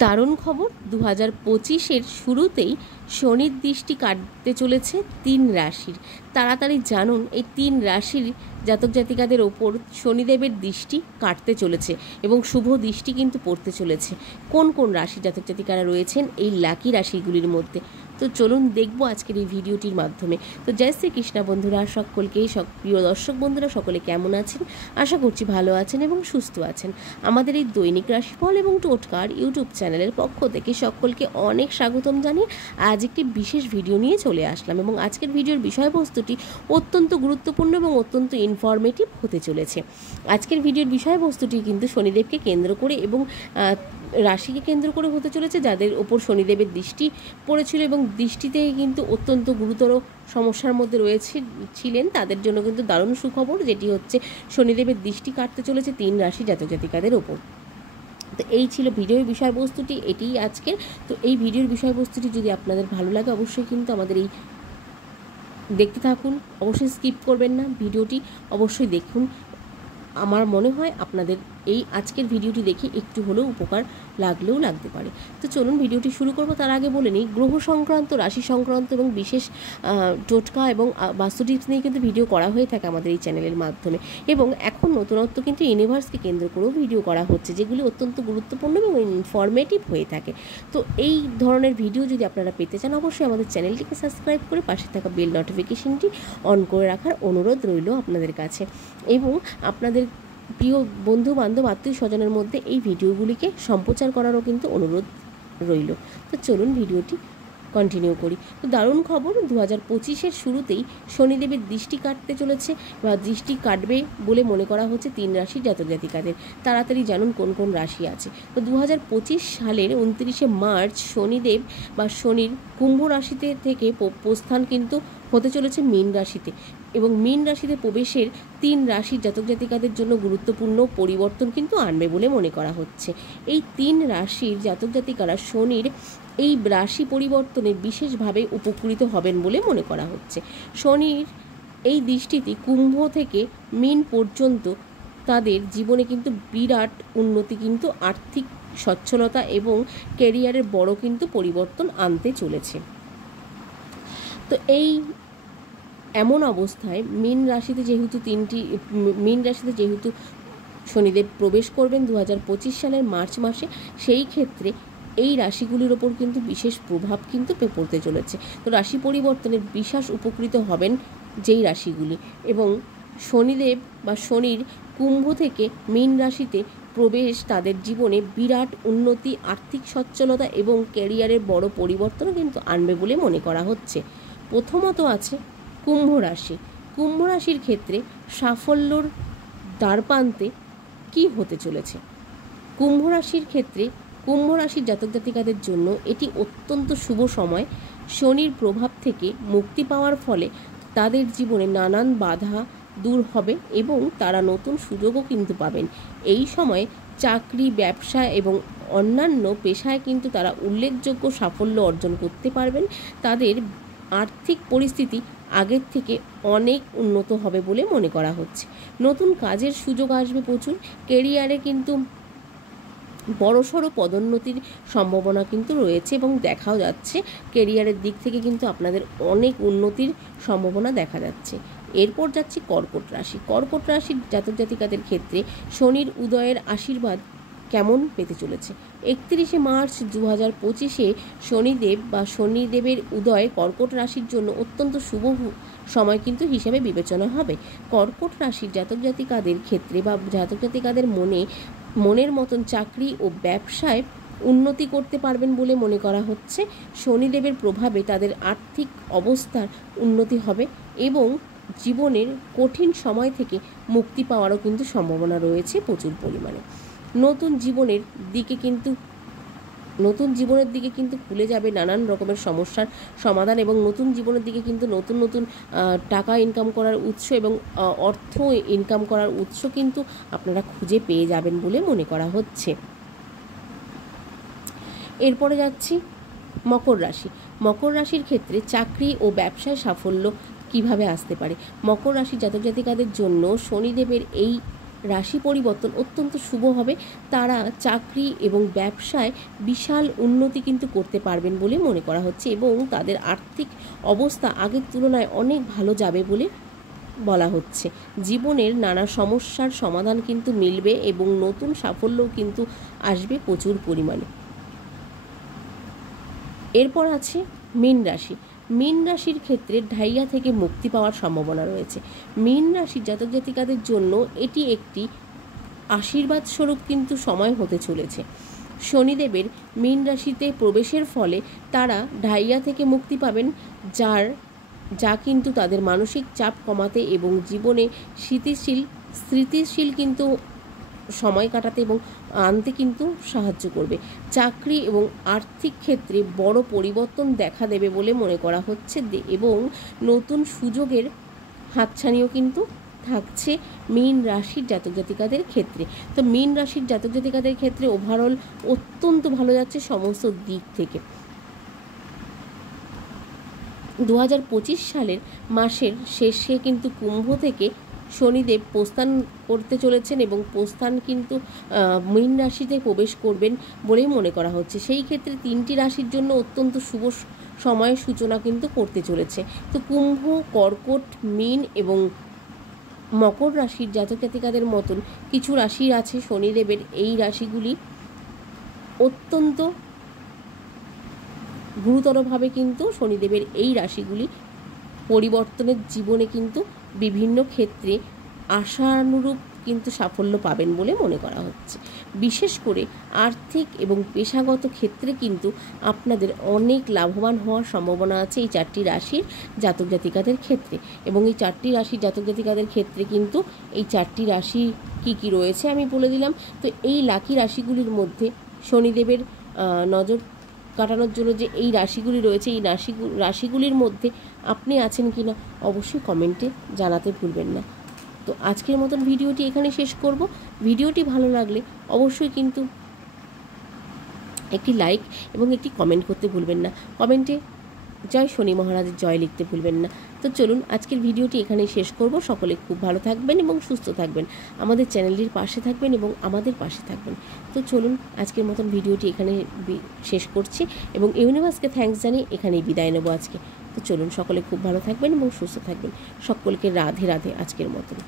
দারুণ খবর, 2025-এর শুরুতেই শনির দৃষ্টি কাটতে চলেছে 3 রাশির। তাড়াতাড়ি জানুন এই 3 রাশির জাতক জাতিকাদের ওপর শনিদেবের দৃষ্টি কাটতে চলেছে এবং শুভ দৃষ্টি কিন্তু পড়তে চলেছে। কোন কোন রাশি জাতক জাতিকারা রয়েছেন এই লাকি রাশিগুলির মধ্যে, তো চলুন দেখব আজকের এই ভিডিওটির মাধ্যমে। তো জয় শ্রীকৃষ্ণ বন্ধুরা, সকলকে প্রিয় দর্শক বন্ধুরা সকলে কেমন আছেন? আশা করছি ভালো আছেন এবং সুস্থ আছেন। আমাদের এই দৈনিক রাশিফল এবং টোটকার ইউটিউব চ্যানেলের পক্ষ থেকে সকলকে অনেক স্বাগতম জানিয়ে আজ একটি বিশেষ ভিডিও নিয়ে চলে আসলাম এবং আজকের ভিডিওর বিষয়বস্তুটি অত্যন্ত গুরুত্বপূর্ণ এবং অত্যন্ত ইনফরমেটিভ হতে চলেছে। আজকের ভিডিওর বিষয়বস্তুটি কিন্তু শনিদেবকে কেন্দ্র করে এবং রাশিকে কেন্দ্র করে হতে চলেছে, যাদের ওপর শনিদেবের দৃষ্টি পড়েছিল এবং দৃষ্টিতে কিন্তু অত্যন্ত গুরুতর সমস্যার মধ্যে ছিলেন তাদের জন্য কিন্তু দারুণ সুখবর, যেটি হচ্ছে শনিদেবের দৃষ্টি কাটতে চলেছে 3 রাশি জাতক জাতিকাদের ওপর। তো এই ছিল ভিডিওর বিষয়বস্তুটি, এটিই আজকের। তো এই ভিডিওর বিষয়বস্তুটি যদি আপনাদের ভালো লাগে অবশ্যই কিন্তু আমাদের এই দেখতে থাকুন, অবশ্যই স্কিপ করবেন না, ভিডিওটি অবশ্যই দেখুন। আমার মনে হয় আপনাদের এই আজকের ভিডিওটি দেখে একটু হলেও উপকার লাগলেও লাগতে পারে। তো চলুন ভিডিওটি শুরু করব। তার আগে বলে নিই, গ্রহ সংক্রান্ত, রাশি সংক্রান্ত এবং বিশেষ টোটকা এবং বাস্তু টিপস নিয়ে কিন্তু ভিডিও করা হয়ে থাকে আমাদের এই চ্যানেলের মাধ্যমে, এবং এখন নতুনত্ব কিন্তু ইউনিভার্সকে কেন্দ্র করেও ভিডিও করা হচ্ছে, যেগুলি অত্যন্ত গুরুত্বপূর্ণ এবং ইনফরমেটিভ হয়ে থাকে। তো এই ধরনের ভিডিও যদি আপনারা পেতে চান অবশ্যই আমাদের চ্যানেলটিকে সাবস্ক্রাইব করে পাশে থাকা বেল নোটিফিকেশনটি অন করে রাখার অনুরোধ রইল আপনাদের কাছে, এবং আপনাদের প্রিয় বন্ধু বান্ধব আত্মীয় স্বজনের মধ্যে এই ভিডিওগুলিকে সম্প্রচার করারও কিন্তু অনুরোধ রইল। তো চলুন ভিডিওটি কন্টিনিউ করি। তো দারুণ খবর, 2025-এর শুরুতেই শনিদেবের দৃষ্টি কাটতে চলেছে বা দৃষ্টি কাটবে বলে মনে করা হচ্ছে 3 রাশির জাতক জাতিকাদের। তাড়াতাড়ি জানুন কোন কোন রাশি আছে। তো 2025 সালের 29শে মার্চ শনিদেব বা শনির কুম্ভ রাশিতে থেকে প্রস্থান কিন্তু হতে চলেছে মীন রাশিতে, এবং মীন রাশিতে প্রবেশের 3 রাশির জাতক জাতিকাদের জন্য গুরুত্বপূর্ণ পরিবর্তন কিন্তু আনবে বলে মনে করা হচ্ছে। এই 3 রাশির জাতক জাতিকারা শনির এই রাশি পরিবর্তনে বিশেষভাবে উপকৃত হবেন বলে মনে করা হচ্ছে। শনির এই দৃষ্টিতে কুম্ভ থেকে মীন পর্যন্ত তাদের জীবনে কিন্তু বিরাট উন্নতি, কিন্তু আর্থিক সচ্ছলতা এবং ক্যারিয়ারের বড় কিন্তু পরিবর্তন আনতে চলেছে। তো এই এমন অবস্থায় মীন রাশিতে যেহেতু শনিদেব প্রবেশ করবেন 2025 সালের মার্চ মাসে, সেই ক্ষেত্রে এই রাশিগুলির ওপর কিন্তু বিশেষ প্রভাব কিন্তু পড়তে চলেছে। তো রাশি পরিবর্তনের বিশেষ উপকৃত হবেন যেই রাশিগুলি, এবং শনিদেব বা শনির কুম্ভ থেকে মীন রাশিতে প্রবেশ তাদের জীবনে বিরাট উন্নতি, আর্থিক সচ্ছলতা এবং ক্যারিয়ারের বড় পরিবর্তনও কিন্তু আনবে বলে মনে করা হচ্ছে। প্রথমত আছে কুম্ভ রাশি। কুম্ভ রাশির ক্ষেত্রে সাফল্যর দ্বারপ্রান্তে কী হতে চলেছে? কুম্ভ রাশির ক্ষেত্রে কুম্ভ রাশির জাতক জাতিকাদের জন্য এটি অত্যন্ত শুভ সময়। শনির প্রভাব থেকে মুক্তি পাওয়ার ফলে তাদের জীবনে নানান বাধা দূর হবে এবং তারা নতুন সুযোগও কিন্তু পাবেন। এই সময় চাকরি, ব্যবসা এবং অন্যান্য পেশায় কিন্তু তারা উল্লেখযোগ্য সাফল্য অর্জন করতে পারবেন। তাদের আর্থিক পরিস্থিতি আগের থেকে অনেক উন্নত হবে বলে মনে করা হচ্ছে। নতুন কাজের সুযোগ আসবে প্রচুর। ক্যারিয়ারে কিন্তু বড়সড় পদোন্নতির সম্ভাবনা কিন্তু রয়েছে এবং দেখাও যাচ্ছে ক্যারিয়ারের দিক থেকে কিন্তু আপনাদের অনেক উন্নতির সম্ভাবনা দেখা যাচ্ছে। এরপর যাচ্ছি কর্কট রাশি। কর্কট রাশির জাতক জাতিকাদের ক্ষেত্রে শনির উদয়ের আশীর্বাদ কেমন পেতে চলেছে? 31শে মার্চ 2025-এ শনিদেব বা শনিদেবের উদয় কর্কট রাশির জন্য অত্যন্ত শুভ সময় কিন্তু হিসাবে বিবেচনা হবে। কর্কট রাশির জাতক জাতিকাদের ক্ষেত্রে বা জাতক জাতিকাদের মনের মতন চাকরি ও ব্যবসায় উন্নতি করতে পারবেন বলে মনে করা হচ্ছে। শনিদেবের প্রভাবে তাদের আর্থিক অবস্থার উন্নতি হবে এবং জীবনের কঠিন সময় থেকে মুক্তি পাওয়ারও কিন্তু সম্ভাবনা রয়েছে প্রচুর পরিমাণে। নতুন জীবনের দিকে কিন্তু খুলে যাবে নানান রকমের সমস্যার সমাধান, এবং নতুন জীবনের দিকে কিন্তু নতুন টাকা ইনকাম করার উৎস এবং অর্থ ইনকাম করার উৎস কিন্তু আপনারা খুঁজে পেয়ে যাবেন বলে মনে করা হচ্ছে। এরপরে যাচ্ছি মকর রাশি। মকর রাশির ক্ষেত্রে চাকরি ও ব্যবসায় সাফল্য কিভাবে আসতে পারে? মকর রাশির জাতক জাতিকাদের জন্য শনিদেবের এই রাশি পরিবর্তন অত্যন্ত শুভ হবে। তারা চাকরি এবং ব্যবসায় বিশাল উন্নতি কিন্তু করতে পারবেন বলে মনে করা হচ্ছে এবং তাদের আর্থিক অবস্থা আগের তুলনায় অনেক ভালো যাবে বলে বলা হচ্ছে। জীবনের নানা সমস্যার সমাধান কিন্তু মিলবে এবং নতুন সাফল্যও কিন্তু আসবে প্রচুর পরিমাণে। এরপর আছে মীন রাশি। মীন রাশির ক্ষেত্রে ঢাইয়া থেকে মুক্তি পাওয়ার সম্ভাবনা রয়েছে। মীন রাশির জাতক জাতিকাদের জন্য এটি একটি আশীর্বাদ স্বরূপ কিন্তু সময় হতে চলেছে। শনিদেবের মীন রাশিতে প্রবেশের ফলে তারা ঢাইয়া থেকে মুক্তি পাবেন, যা কিন্তু তাদের মানসিক চাপ কমাতে এবং জীবনে স্থিতিশীল কিন্তু সময় কাটাতে এবং আনতে কিন্তু সাহায্য করবে। চাকরি এবং আর্থিক ক্ষেত্রে বড় পরিবর্তন দেখা দেবে বলে মনে করা হচ্ছে এবং নতুন সুযোগের হাতছানিও কিন্তু থাকছে মীন রাশির জাতক জাতিকাদের ক্ষেত্রে। তো মীন রাশির জাতক জাতিকাদের ক্ষেত্রে ওভারঅল অত্যন্ত ভালো যাচ্ছে সমস্ত দিক থেকে। 2025 সালের মাসের শেষে কিন্তু কুম্ভ থেকে শনিদেব প্রস্থান করতে চলেছেন এবং প্রস্থান কিন্তু মীন রাশিতে প্রবেশ করবেন বলেই মনে করা হচ্ছে। সেই ক্ষেত্রে 3টি রাশির জন্য অত্যন্ত শুভ সময়ের সূচনা কিন্তু করতে চলেছে। তো কুম্ভ, কর্কট, মীন এবং মকর রাশির জাতক জাতিকাদের মতন কিছু রাশি আছে শনিদেবের। এই রাশিগুলি অত্যন্ত গুরুতরভাবে কিন্তু শনিদেবের এই রাশিগুলি পরিবর্তনের জীবনে কিন্তু বিভিন্ন ক্ষেত্রে আশানুরূপ কিন্তু সাফল্য পাবেন বলে মনে করা হচ্ছে। বিশেষ করে আর্থিক এবং পেশাগত ক্ষেত্রে কিন্তু আপনাদের অনেক লাভবান হওয়ার সম্ভাবনা আছে এই 4টি রাশির জাতক জাতিকাদের ক্ষেত্রে। এবং এই 4টি রাশির জাতক জাতিকাদের ক্ষেত্রে কিন্তু এই 4টি রাশি কি রয়েছে আমি বলে দিলাম। তো এই লাকি রাশিগুলির মধ্যে শনিদেবের নজর কাটানোর জন্য যে এই রাশিগুলি রয়েছে, এই রাশিগুলির মধ্যে আপনি আছেন কি না অবশ্যই কমেন্টে জানাতে ভুলবেন না। তো আজকের মতন ভিডিওটি এখানে শেষ করব। ভিডিওটি ভালো লাগলে অবশ্যই কিন্তু একটি লাইক এবং একটি কমেন্ট করতে ভুলবেন না। কমেন্টে জয় শনি মহারাজের জয় লিখতে ভুলবেন না। তো চলুন আজকের ভিডিওটি এখানেই শেষ করব। সকলে খুব ভালো থাকবেন এবং সুস্থ থাকবেন, আমাদের চ্যানেলটির পাশে থাকবেন এবং আমাদের পাশে থাকবেন। তো চলুন আজকের মতন ভিডিওটি এখানে শেষ করছি এবং ইউনিভার্সকে থ্যাঙ্কস জানিয়ে এখানেই বিদায় নেব আজকে। তো চলুন সকলে খুব ভালো থাকবেন এবং সুস্থ থাকবেন। সকলকে রাধে রাধে আজকের মতন।